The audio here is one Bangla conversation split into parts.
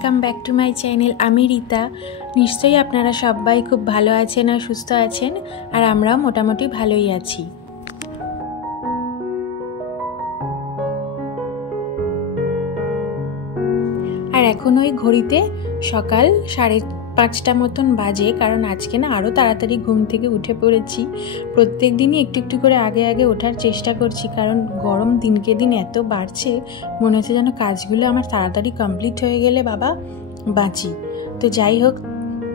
Welcome back to my channel. আমি রীতা। নিশ্চয়ই আপনারা সবাই খুব ভালো আছেন আর সুস্থ আছেন, আর আমরাও মোটামুটি ভালোই আছি। আর এখন ওই ঘড়িতে সকাল 5:30 মতন বাজে, কারণ আজকে না আরও তাড়াতাড়ি ঘুম থেকে উঠে পড়েছি। প্রত্যেক দিনই একটু একটু করে আগে আগে ওঠার চেষ্টা করছি, কারণ গরম দিনকে দিন এত বাড়ছে, মনে হচ্ছে যেন কাজগুলো আমার তাড়াতাড়ি কমপ্লিট হয়ে গেলে বাবা বাঁচি। তো যাই হোক,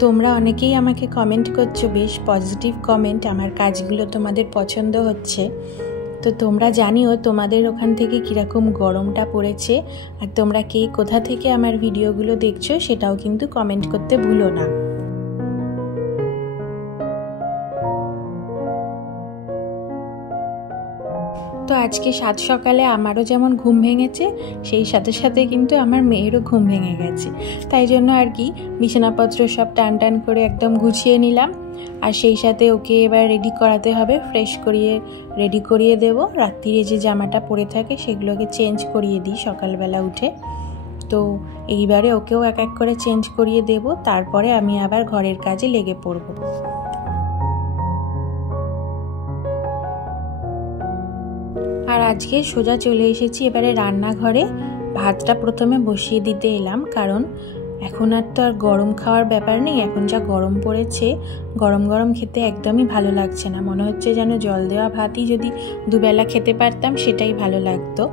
তোমরা অনেকেই আমাকে কমেন্ট করছো, বেশ পজিটিভ কমেন্ট, আমার কাজগুলো তোমাদের পছন্দ হচ্ছে। তো তোমরা জানিও তোমাদের ওখান থেকে কীরকম গরমটা পড়েছে, আর তোমরা কে কোথা থেকে আমার ভিডিওগুলো দেখছো সেটাও কিন্তু কমেন্ট করতে ভুলো না। তো আজকে সাত সকালে আমারও যেমন ঘুম ভেঙেছে, সেই সাথে সাথে কিন্তু আমার মেয়েরও ঘুম ভেঙে গেছে। তাই জন্য আর কি বিছানাপত্র সব টান টান করে একদম গুছিয়ে নিলাম, আর সেই সাথে ওকে এবার রেডি করাতে হবে, ফ্রেশ করিয়ে রেডি করিয়ে দেব। রাত্রিরে যে জামাটা পরে থাকে সেগুলোকে চেঞ্জ করিয়ে দিই সকালবেলা উঠে। তো এইবারে ওকেও এক এক করে চেঞ্জ করিয়ে দেব, তারপরে আমি আবার ঘরের কাজে লেগে পড়ব। আর আজকে সোজা চলে এসেছি এবারে রান্নাঘরে। ভাতটা প্রথমে বসিয়ে দিতে এলাম, কারণ এখন আর তো আর গরম খাওয়ার ব্যাপার নেই। এখন যা গরম পড়েছে, গরম গরম খেতে একদমই ভালো লাগছে না। মনে হচ্ছে যেন জল দেওয়া ভাতই যদি দুবেলা খেতে পারতাম সেটাই ভালো লাগতো।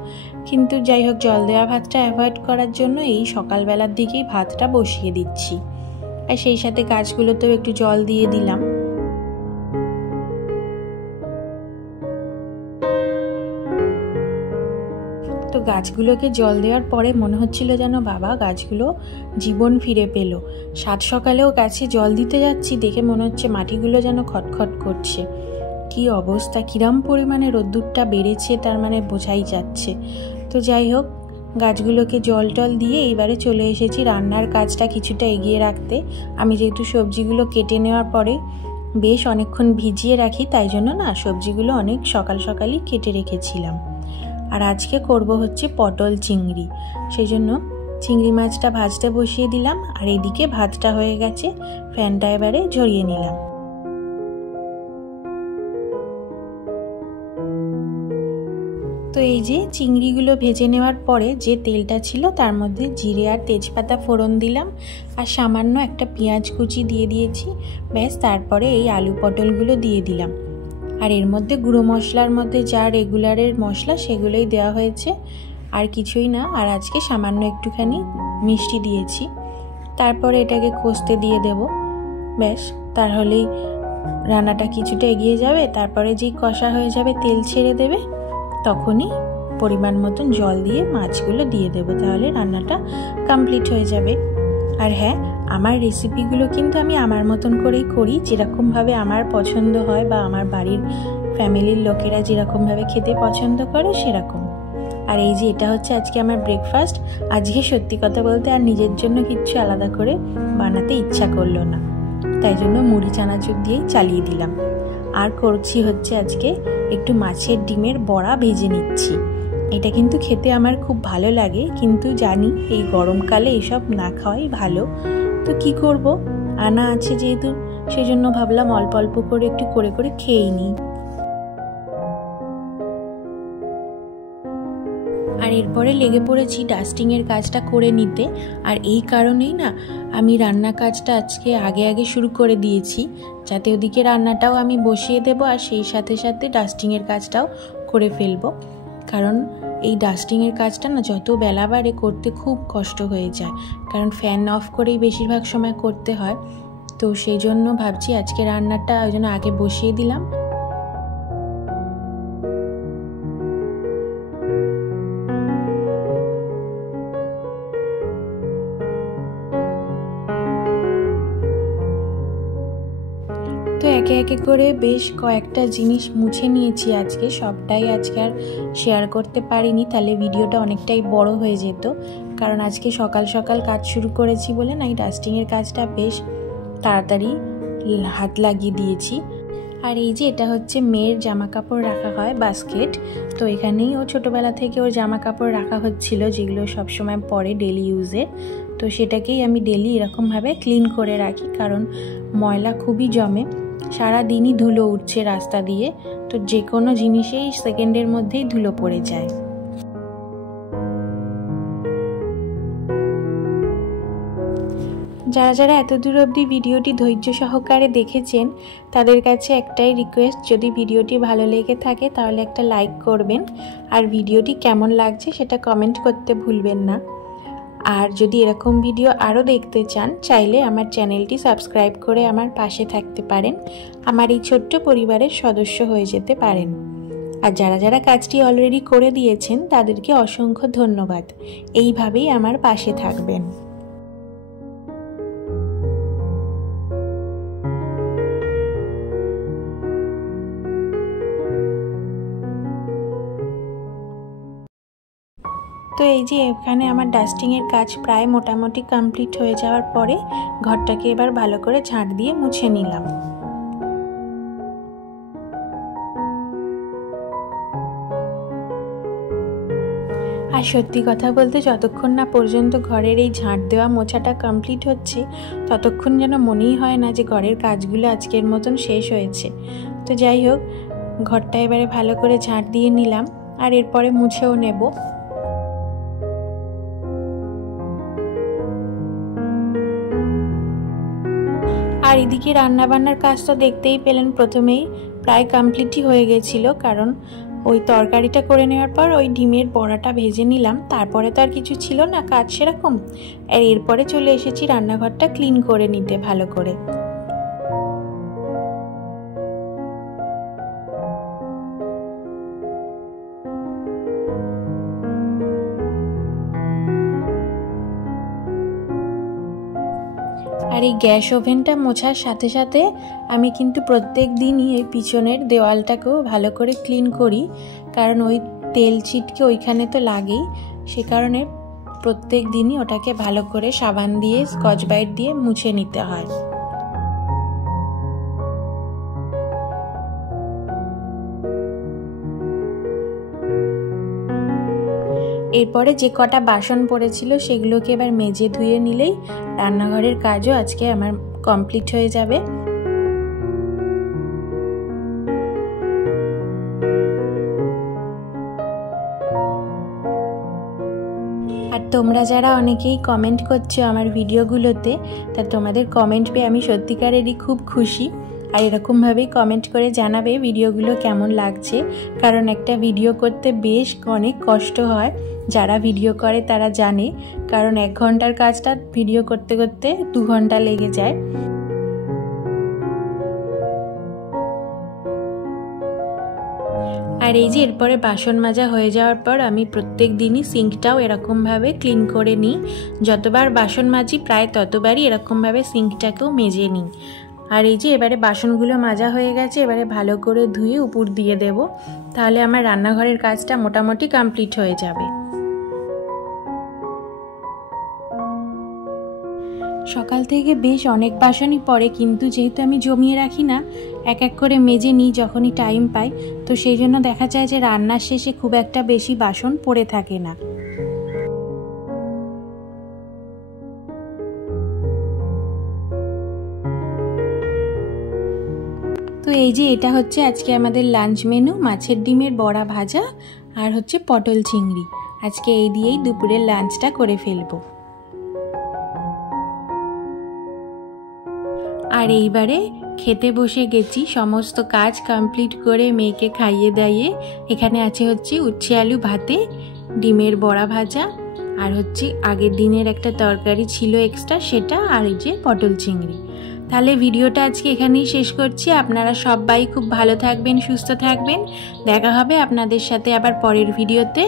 কিন্তু যাই হোক, জল দেওয়া ভাতটা অ্যাভয়েড করার জন্য এই সকালবেলার দিকেই ভাতটা বসিয়ে দিচ্ছি, আর সেই সাথে গাছগুলোতেও একটু জল দিয়ে দিলাম। তো গাছগুলোকে জল দেওয়ার পরে মনে হচ্ছিল যেন বাবা গাছগুলো জীবন ফিরে পেল। সাত সকালেও গাছে জল দিতে যাচ্ছি, দেখে মনে হচ্ছে মাটিগুলো যেন খটখট করছে। কি অবস্থা, কিরম পরিমাণে রোদ্দুরটা বেড়েছে তার মানে বোঝাই যাচ্ছে। তো যাই হোক, গাছগুলোকে জল টল দিয়ে এইবারে চলে এসেছি রান্নার কাজটা কিছুটা এগিয়ে রাখতে। আমি যেহেতু সবজিগুলো কেটে নেওয়ার পরে বেশ অনেকক্ষণ ভিজিয়ে রাখি, তাই জন্য না সবজিগুলো অনেক সকাল সকালই কেটে রেখেছিলাম। আর আজকে করব হচ্ছে পটল চিংড়ি, সেই জন্য চিংড়ি মাছটা ভাজতে বসিয়ে দিলাম, আর এদিকে ভাতটা হয়ে গেছে, ফ্যানটা এবারে ঝরিয়ে নিলাম। তো এই যে চিংড়িগুলো ভেজে নেওয়ার পরে যে তেলটা ছিল তার মধ্যে জিরে আর তেজপাতা ফোড়ন দিলাম, আর সামান্য একটা পেঁয়াজ কুচি দিয়ে দিয়েছি, ব্যাস। তারপরে এই আলু পটলগুলো দিয়ে দিলাম, আর এর মধ্যে গুঁড়ো মশলার মধ্যে যা রেগুলারের মশলা সেগুলোই দেওয়া হয়েছে, আর কিছুই না। আর আজকে সামান্য একটুখানি মিষ্টি দিয়েছি। তারপরে এটাকে কষতে দিয়ে দেব, ব্যাস। তাহলেই রান্নাটা কিছুটা এগিয়ে যাবে। তারপরে যেই কষা হয়ে যাবে, তেল ছেড়ে দেবে, তখনই পরিমাণ মতন জল দিয়ে মাছগুলো দিয়ে দেবো, তাহলে রান্নাটা কমপ্লিট হয়ে যাবে। আর হ্যাঁ, আমার রেসিপিগুলো কিন্তু আমি আমার মতন করেই করি, যেরকমভাবে আমার পছন্দ হয় বা আমার বাড়ির ফ্যামিলির লোকেরা যেরকমভাবে খেতে পছন্দ করে সেরকম। আর এই যে এটা হচ্ছে আজকে আমার ব্রেকফাস্ট। আজকে সত্যি কথা বলতে আর নিজের জন্য কিচ্ছু আলাদা করে বানাতে ইচ্ছা করলো না, তাই জন্য মুড়ি চানাচুর দিয়েই চালিয়ে দিলাম। আর করছি হচ্ছে আজকে একটু মাছের ডিমের বড়া ভেজে নিচ্ছি। এটা কিন্তু খেতে আমার খুব ভালো লাগে, কিন্তু জানি এই গরমকালে এসব না খাওয়াই ভালো। তো কি করব, আনা আছে যেহেতু, সেই জন্য ভাবলাম অল্প অল্প করে একটু করে করে খেয়েই নিই। আর এরপরে লেগে পড়েছি ডাস্টিংয়ের কাজটা করে নিতে। আর এই কারণেই না আমি রান্না কাজটা আজকে আগে আগে শুরু করে দিয়েছি, যাতে ওদিকে রান্নাটাও আমি বসিয়ে দেব, আর সেই সাথে সাথে ডাস্টিংয়ের কাজটাও করে ফেলবো। কারণ এই ডাস্টিংয়ের কাজটা না যত বেলা বাড়ে করতে খুব কষ্ট হয়ে যায়, কারণ ফ্যান অফ করেই বেশিরভাগ সময় করতে হয়। তো সেই জন্য ভাবছি আজকে রান্নাটা ওই জন্য আগে বসিয়ে দিলাম। তো একে একে করে বেশ কয়েকটা জিনিস মুছে নিয়েছি আজকে, সবটাই আজকে আর শেয়ার করতে পারিনি, তাহলে ভিডিওটা অনেকটাই বড় হয়ে যেত। কারণ আজকে সকাল সকাল কাজ শুরু করেছি বলে না এই ডাস্টিংয়ের কাজটা বেশ তাড়াতাড়ি হাত লাগিয়ে দিয়েছি। আর এই যে এটা হচ্ছে মেয়ের জামা কাপড় রাখা হয় বাস্কেট, তো এখানেই ও ছোটোবেলা থেকে ওর জামা কাপড় রাখা হচ্ছিল, যেগুলো সবসময় পরে ডেলি ইউজের। তো সেটাকেই আমি ডেলি এরকমভাবে ক্লিন করে রাখি, কারণ ময়লা খুবই জমে, সারা দিনই ধুলো উঠছে রাস্তা দিয়ে, তো যে কোনো জিনিসেই সেকেন্ডের মধ্যেই ধুলো পড়ে যায়। যারা যারা এত দূর অবধি ভিডিওটি ধৈর্য সহকারে দেখেছেন তাদের কাছে একটাই রিকোয়েস্ট, যদি ভিডিওটি ভালো লেগে থাকে তাহলে একটা লাইক করবেন, আর ভিডিওটি কেমন লাগছে সেটা কমেন্ট করতে ভুলবেন না। আর যদি এরকম ভিডিও আরও দেখতে চান চাইলে আমার চ্যানেলটি সাবস্ক্রাইব করে আমার পাশে থাকতে পারেন, আমার এই ছোট্ট পরিবারের সদস্য হয়ে যেতে পারেন। আর যারা যারা কাজটি অলরেডি করে দিয়েছেন তাদেরকে অসংখ্য ধন্যবাদ। এইভাবেই আমার পাশে থাকবেন। তো এই যে এখানে আমার ডাস্টিংয়ের কাজ প্রায় মোটামুটি কমপ্লিট হয়ে যাওয়ার পরে ঘরটাকে এবার ভালো করে ঝাঁট দিয়ে মুছে নিলাম। আর সত্যি কথা বলতে যতক্ষণ না পর্যন্ত ঘরের এই ঝাঁট দেওয়া মোছাটা কমপ্লিট হচ্ছে ততক্ষণ যেন মনেই হয় না যে ঘরের কাজগুলো আজকের মতন শেষ হয়েছে। তো যাই হোক, ঘরটা এবারে ভালো করে ঝাঁট দিয়ে নিলাম আর এরপরে মুছেও নেব। আর এদিকে রান্নাবান্নার কাজ তো দেখতেই পেলেন, প্রথমেই প্রায় কমপ্লিটই হয়ে গেছিল, কারণ ওই তরকারিটা করে নেওয়ার পর ওই ডিমের বড়াটা ভেজে নিলাম, তারপরে তো আর কিছু ছিল না কাজ সেরকম। আর এরপরে চলে এসেছি রান্নাঘরটা ক্লিন করে নিতে ভালো করে। আর এই গ্যাস ওভেনটা মোছার সাথে সাথে আমি কিন্তু প্রত্যেক দিনই এই পিছনের দেওয়ালটাকেও ভালো করে ক্লিন করি, কারণ ওই তেল ছিটকে ওইখানে তো লাগেই, সে কারণে প্রত্যেক দিনই ওটাকে ভালো করে সাবান দিয়ে স্কচ ব্রাইট দিয়ে মুছে নিতে হয়। এরপরে যে কটা বাসন পড়েছিল সেগুলোকে এবার মেজে ধুয়ে নিলেই রান্নাঘরের কাজও আজকে আমার কমপ্লিট হয়ে যাবে। আর তোমরা যারা অনেকেই কমেন্ট করছো আমার ভিডিওগুলোতে, তা তোমাদের কমেন্ট পেয়ে আমি সত্যিকারেরই খুব খুশি। আর এরকমভাবেই কমেন্ট করে জানাবে ভিডিওগুলো কেমন লাগছে, কারণ একটা ভিডিও করতে বেশ অনেক কষ্ট হয়। যারা ভিডিও করে তারা জানে, কারণ 1 ঘন্টার কাজটা ভিডিও করতে করতে 2 ঘন্টা লেগে যায়। আর এই যে এরপরে বাসন মাজা হয়ে যাওয়ার পর আমি প্রত্যেক দিনই সিঙ্কটাও এরকমভাবে ক্লিন করে নিই। যতবার বাসন মাজি প্রায় ততবারই এরকমভাবে সিঙ্কটাকেও মেজে নিই। আর এই যে এবারে বাসনগুলো মাজা হয়ে গেছে, এবারে ভালো করে ধুয়ে উপর দিয়ে দেব, তাহলে আমার রান্নাঘরের কাজটা মোটামুটি কমপ্লিট হয়ে যাবে। সকাল থেকে বেশ অনেক বাসনই পড়ে, কিন্তু যেহেতু আমি জমিয়ে রাখি না, এক এক করে মেজে নিই যখনই টাইম পাই, তো সেই জন্য দেখা যায় যে রান্নার শেষে খুব একটা বেশি বাসন পড়ে থাকে না। তো এই যে এটা হচ্ছে আজকে আমাদের লাঞ্চ মেনু, মাছের ডিমের বড়া ভাজা আর হচ্ছে পটল চিংড়ি। আজকে এই দিয়েই দুপুরের লাঞ্চটা করে ফেলবো। আর এইবারে খেতে বসে গেছি, সমস্ত কাজ কমপ্লিট করে মেয়েকে খাইয়ে দাইয়ে। এখানে আছে হচ্ছে উচ্ছে আলু ভাতে, ডিমের বড়া ভাজা, আর হচ্ছে আগের দিনের একটা তরকারি ছিল এক্সট্রা সেটা, আর এই যে পটল চিংড়ি। তাহলে ভিডিওটা আজকে এখানেই শেষ করছি। আপনারা সবাই খুব ভালো থাকবেন, সুস্থ থাকবেন। দেখা হবে আপনাদের সাথে আবার পরের ভিডিওতে।